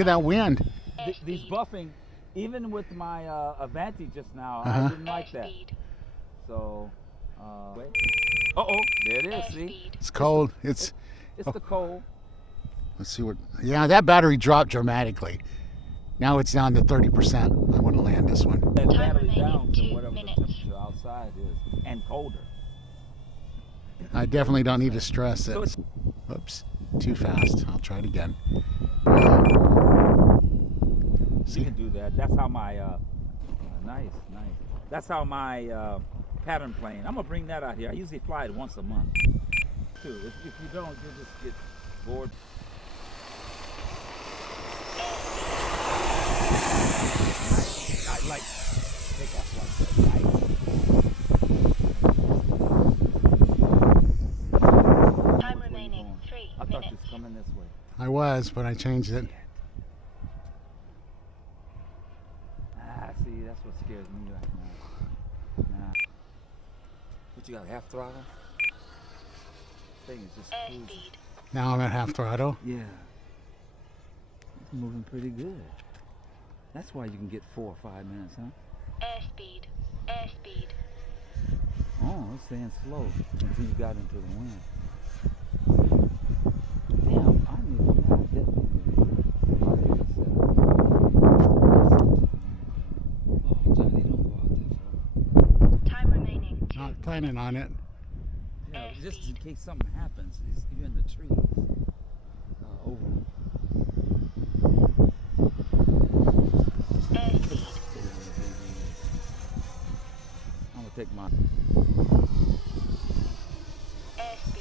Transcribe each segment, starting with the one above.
at that wind. These buffing, even with my Avanti just now, I didn't like that. So, wait. There it is. See, It's cold. It's the cold. Let's see what. Yeah, that battery dropped dramatically. Now it's down to 30%. I want to land this one. That battery down to whatever the temperature outside is, and colder. I definitely don't need to stress it. Oops, too fast. I'll try it again. You can do that. That's how my nice. That's how my pattern plane. I'm gonna bring that out here. I usually fly it once a month. Too. If you don't, you'll just get bored. I like take off like that. Time remaining 3 minutes. I thought you was coming this way. I was, but I changed it. See, that's what scares me right now. Nah. What, you got half throttle? Thing is just cruising. Now I'm at half throttle. Yeah. It's moving pretty good. That's why you can get 4 or 5 minutes, huh? Airspeed. Oh, it's staying slow until you got into the wind. Damn, I definitely need to set up. Oh, Johnny, don't go out there, fella. Time remaining 2 Not planning on it. Yeah, just in case something happens, you're in the trees. Over. I'm gonna take my.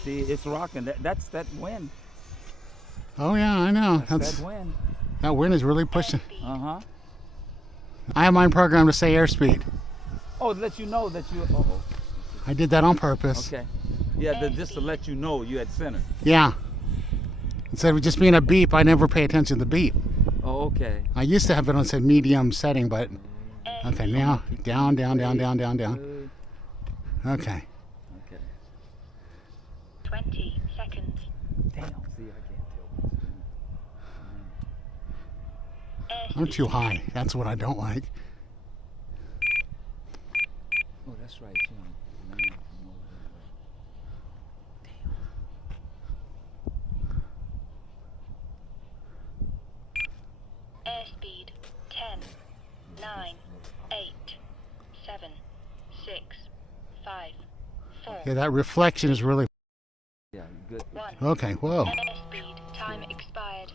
See, it's rocking. That's that wind. Oh yeah, I know. That's that wind. That wind is really pushing. Uh-huh. I have mine programmed to say airspeed. Oh, to let you know that you. I did that on purpose. Okay. Yeah, just to let you know you had center. Yeah. Instead of just being a beep, I never pay attention to the beep. Oh, okay. I used to have it on say medium setting, but okay, now down. Okay. 20 seconds. Damn, see, I can't tell. I'm too high. That's what I don't like. Oh, that's right, too. Airspeed 10, 9, 8, 7, 6, 5, 4. Yeah, that reflection is really. Yeah, good. 1. Okay, whoa. Airspeed time expired.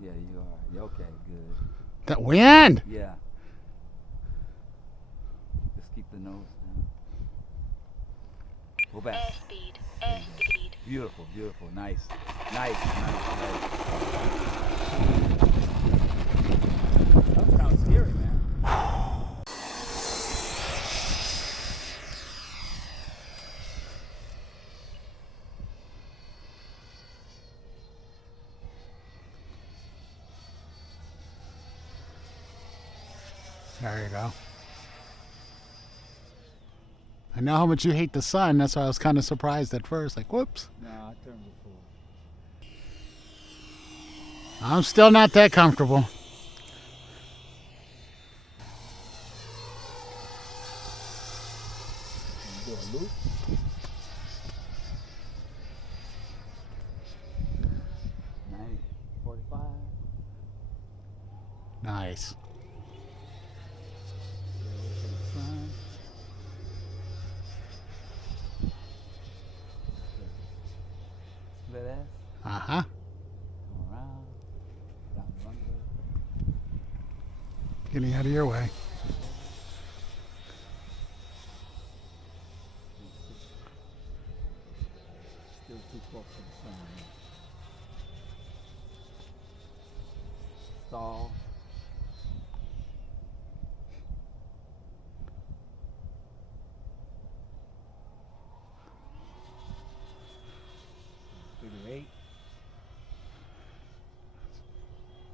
Yeah, you are. You're okay, good. That wind! Yeah. Just keep the nose down. Go back. Airspeed. Beautiful. Nice. That was kind of scary, man. There you go. I know how much you hate the sun. That's why I was kind of surprised at first. Like, whoops. No, I turned before. I'm still not that comfortable. Do a loop. Nice. 45. Nice. Split ass. Uh-huh. Come around. Down the runway. Getting out of your way. Still too close to the sun. Stall. Figure 8.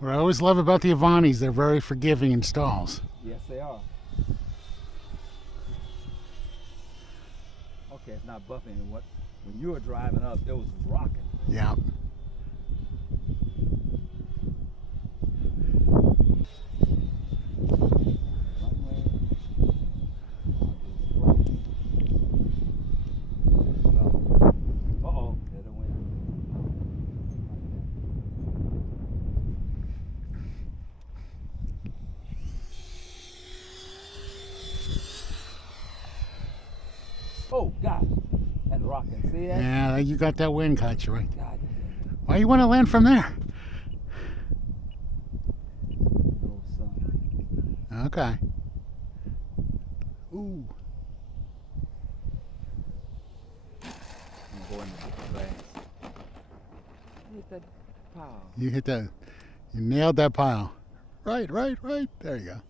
What I always love about the Avantis, they're very forgiving in stalls. Yes, they are. Okay, it's not buffing. When you were driving up, it was rocking. Yeah. Oh, God. And rocking. See that? Yeah, you got that wind caught you right. God. Why you want to land from there? No sun. Okay. Ooh. I'm going to get the grass. Hit that pile. You hit that. You nailed that pile. Right. There you go.